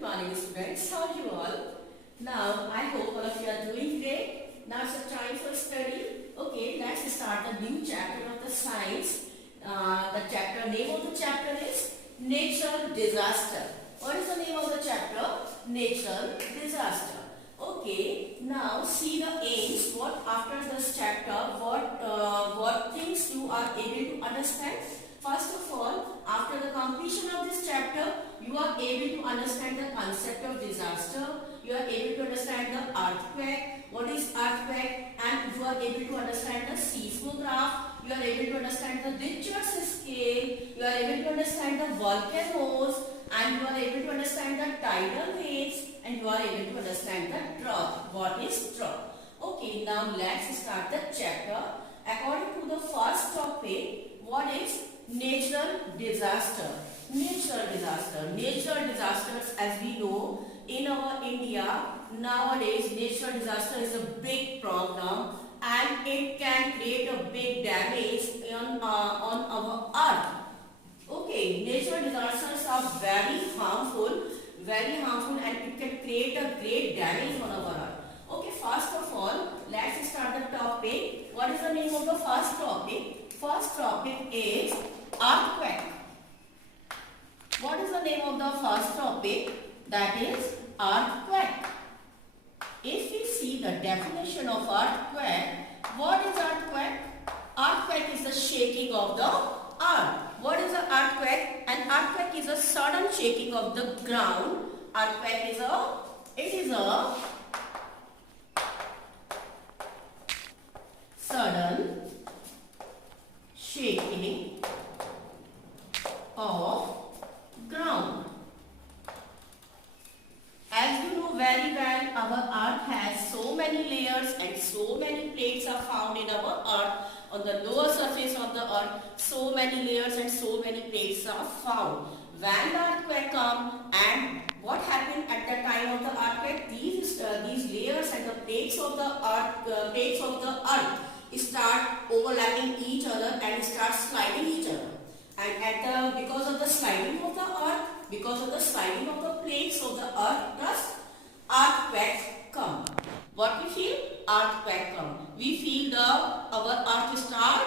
Good morning, students. How are you all? Now, I hope all of you are doing great. Now it's the time for study. Okay, let's start the new chapter of the science. The chapter name of the chapter is Natural Disaster. What is the name of the chapter? Natural Disaster. Okay, now see the aims. What after this chapter? What things you are able to understand? First of all, after the completion of this chapter, you are able to understand the concept of disaster. You are able to understand the earthquake. What is earthquake? And you are able to understand the seismograph. You are able to understand the Richter's scale. You are able to understand the volcanoes. And you are able to understand the tidal waves. And you are able to understand the drought. What is drought? Okay, now let's start the chapter. According to the first topic, what is natural disaster? Natural disaster. Natural disasters, as we know, in our India, nowadays, natural disaster is a big problem and it can create a big damage on our earth. Okay, natural disasters are very harmful and it can create a great damage on our earth. Okay, first of all, let's start the topic. What is the name of the first topic? First topic is earthquake. What is the name of the first topic? That is earthquake. If we see the definition of earthquake, what is earthquake? Earthquake is the shaking of the earth. What is an earthquake? An earthquake is a sudden shaking of the ground. Earthquake is a sudden shaking of ground. As you know very well, our earth has so many layers and so many plates are found in our earth. On the lower surface of the earth, so many layers and so many plates are found. When the earthquake comes, and what happened at the time of the earthquake, these layers and the plates of the earth start overlapping each other and start sliding each other. And because of the sliding of the earth, because of the sliding of the plates of the earth crust, earthquakes come. What we feel? Earthquake come. We feel our earth start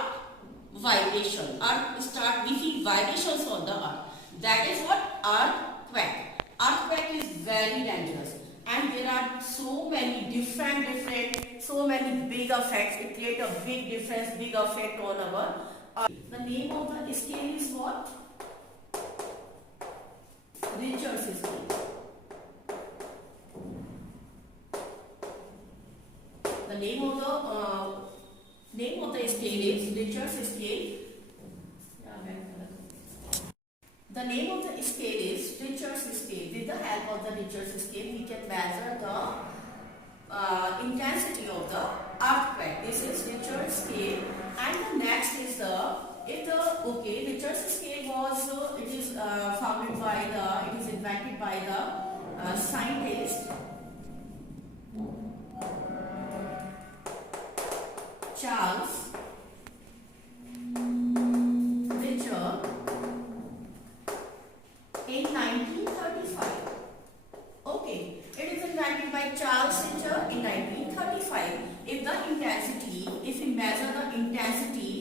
vibration. We feel vibrations on the earth. That is what earthquake. Earthquake is very dangerous. And there are so many so many big effects. It creates a big difference, big effect on our earth. The name of the scale is what? Richter's scale. The name of the scale is Richter's scale. The name of the scale is Richter's scale. With the help of the Richter's scale, we can measure the intensity of the earthquake. This is Richter's scale, and the next is Richter's scale was it is invented by the scientist Charles Richter in 1935. Okay, it is invented by Charles Richter in 1935. If we measure the intensity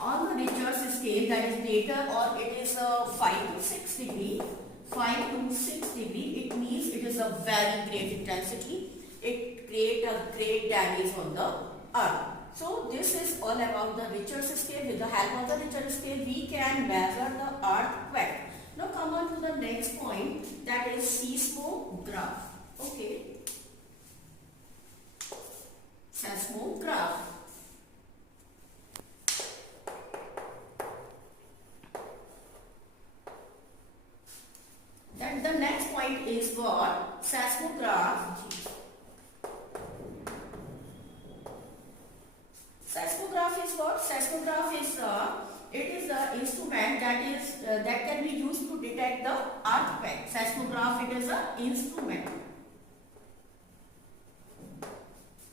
on the Richter's scale, that is greater or it is 5 to 6 degree, it means it is a very great intensity. It creates a great damage on the earth. So this is all about the Richter's scale. With the help of the Richter's scale, we can measure the earthquake. Now come on to the next point, that is seismograph. Okay, seismograph. Then the next point is what? Seismograph. Seismograph is what? Seismograph is it is the instrument that can be used to detect the earthquake. Seismograph, it is an instrument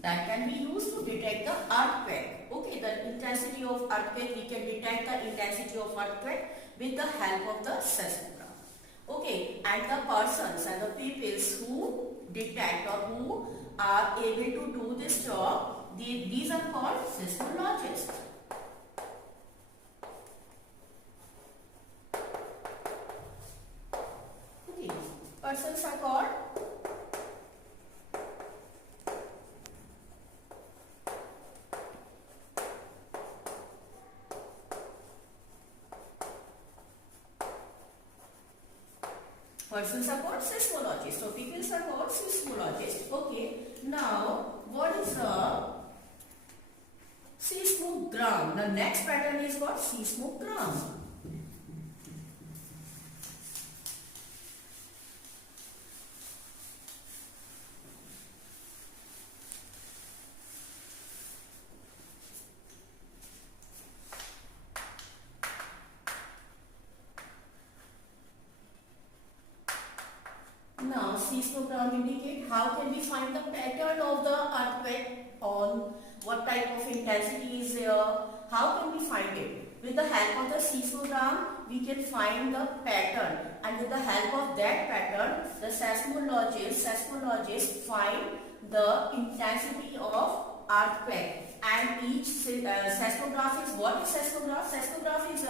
that can be used to detect the earthquake. Okay, the intensity of earthquake, we can detect the intensity of earthquake with the help of the seismograph. Okay, and the persons and the peoples who detect or who are able to do this job, these are called seismologists. Okay, persons are called seismologists. So people are called seismologists. Okay. Now, what is a seismogram? The next pattern is what? Seismogram. Now, seismogram indicate how can we find the pattern of the earthquake, on what type of intensity is there, how can we find it? With the help of the seismogram, we can find the pattern, and with the help of that pattern, the seismologists find the intensity of earthquake. And each seismograph is what is seismograph? Seismograph is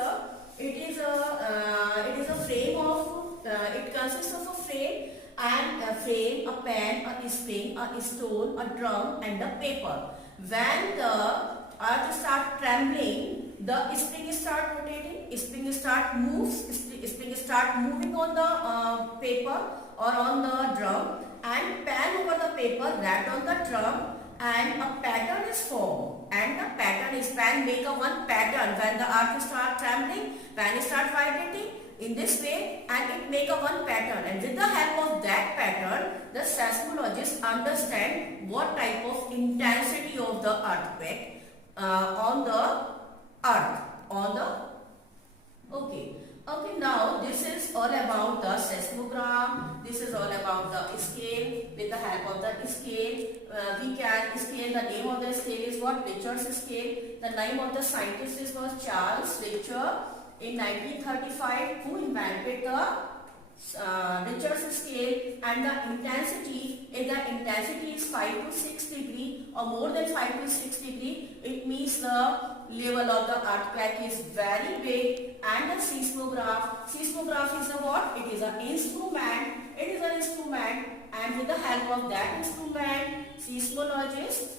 it is a frame of it consists of a frame and a frame, a pen, a spring, a stone, a drum and a paper. When the earth starts trembling, the spring start rotating, spring start moving on the paper or on the drum, and pen over the paper wrapped on the drum, and a pattern is formed. And the pattern is pen make a one pattern when the earth start trembling, pen start vibrating in this way, and it make a one pattern, and with the help of that pattern the seismologists understand what type of intensity of the earthquake on the earth, okay. Now this is all about the seismogram. This is all about the scale. With the help of the scale, we can scale. The name of the scale is what? Richter's scale. The name of the scientist was Charles Richter in 1935, who invented the Richter's scale, and the intensity is 5 to 6 degree or more than 5 to 6 degree. It means the level of the earthquake is very big. And the seismograph is a what? It is an instrument. And with the help of that instrument, seismologists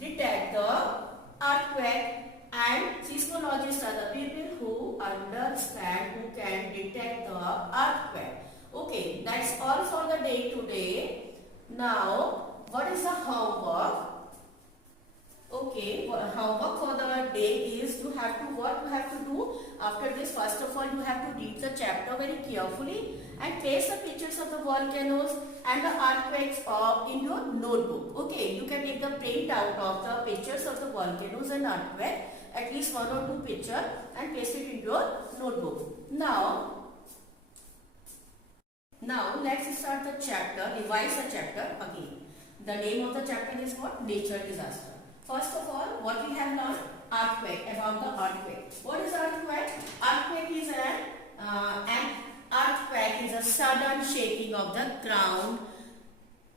detect the earthquake. And seismologists are the people who understand, who can detect the earthquake. Okay, that's all for the day today. Now, what is the homework? Okay, homework for the day is what you have to do after this. First of all, you have to read the chapter very carefully and place the pictures of the volcanoes and the earthquakes in your notebook. Okay, you can take the print out of the pictures of the volcanoes and earthquake, at least 1 or 2 pictures, and paste it in your notebook. Now let's start the chapter, revise the chapter again. The name of the chapter is what? Nature disaster. First of all, what we have learned? Earthquake, about the earthquake. What is earthquake? Earthquake is a sudden shaking of the ground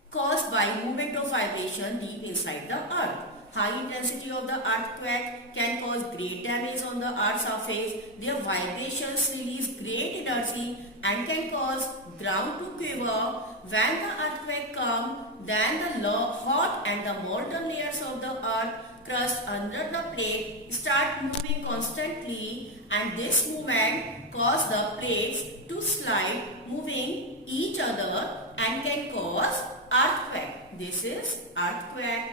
caused by movement of vibration deep inside the earth. High intensity of the earthquake can cause great damage on the earth's surface. Their vibrations release great energy and can cause ground to quiver. When the earthquake comes, then the hot and the molten layers of the earth crust under the plate start moving constantly, and this movement causes the plates to slide, moving each other, and can cause earthquake. This is earthquake.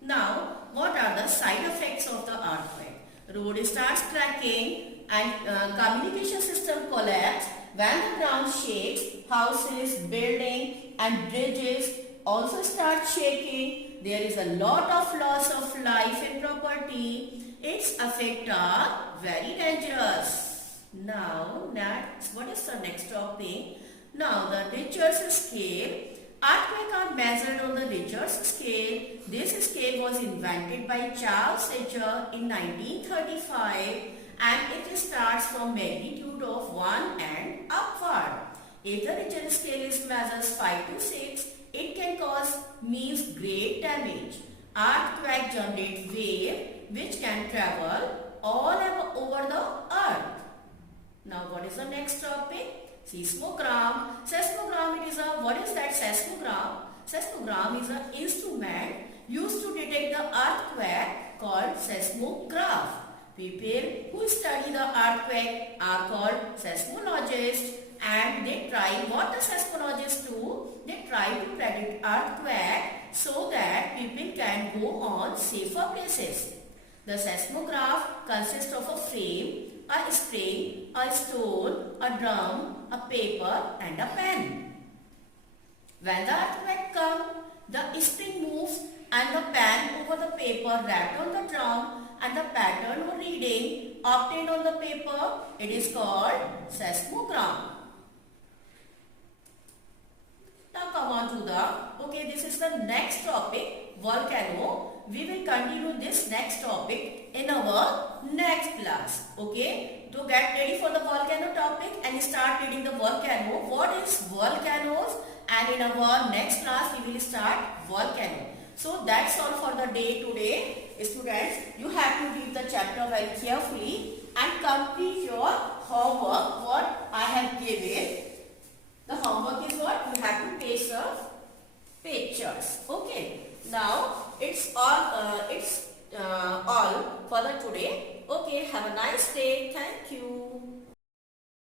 Now, what are the side effects of the earthquake? Road starts cracking and communication system collapse. When the ground shakes, houses, buildings and bridges also start shaking. There is a lot of loss of life and property. Its effects are very dangerous. Now, what is the next topic? Now, the Richter's scale. Earthquakes are measured on the Richter's scale. This scale was invented by Charles Richter in 1935, and it starts from magnitude of 1 and upward. If the Richter scale is measures 5 to 6, it can cause means great damage. Earthquake generate wave which can travel all over the earth. Now what is the next topic? Seismogram. Seismogram, it is a, what is that seismogram? Seismogram is an instrument used to detect the earthquake called seismograph. People who study the earthquake are called seismologists, and they try, what the seismologists do? They try to predict earthquake so that people can go on safer places. The seismograph consists of a frame, a spring, a stone, a drum, a paper and a pen. When the earthquake comes, the spring moves and the pen over the paper wrapped on the drum and the pattern or reading obtained on the paper, it is called seismogram. Now come on to the, okay, this is the next topic, volcano. We will continue this next topic in our next class. Okay, to get ready for the volcano topic and start reading the volcano. What is volcanoes? And in our next class we will start volcano. So that's all for the day today. Students, you have to read the chapter very carefully and complete your homework what I have given. The homework is what? You have to paste the pictures. Okay. Now it's all for the today. Okay. Have a nice day. Thank you.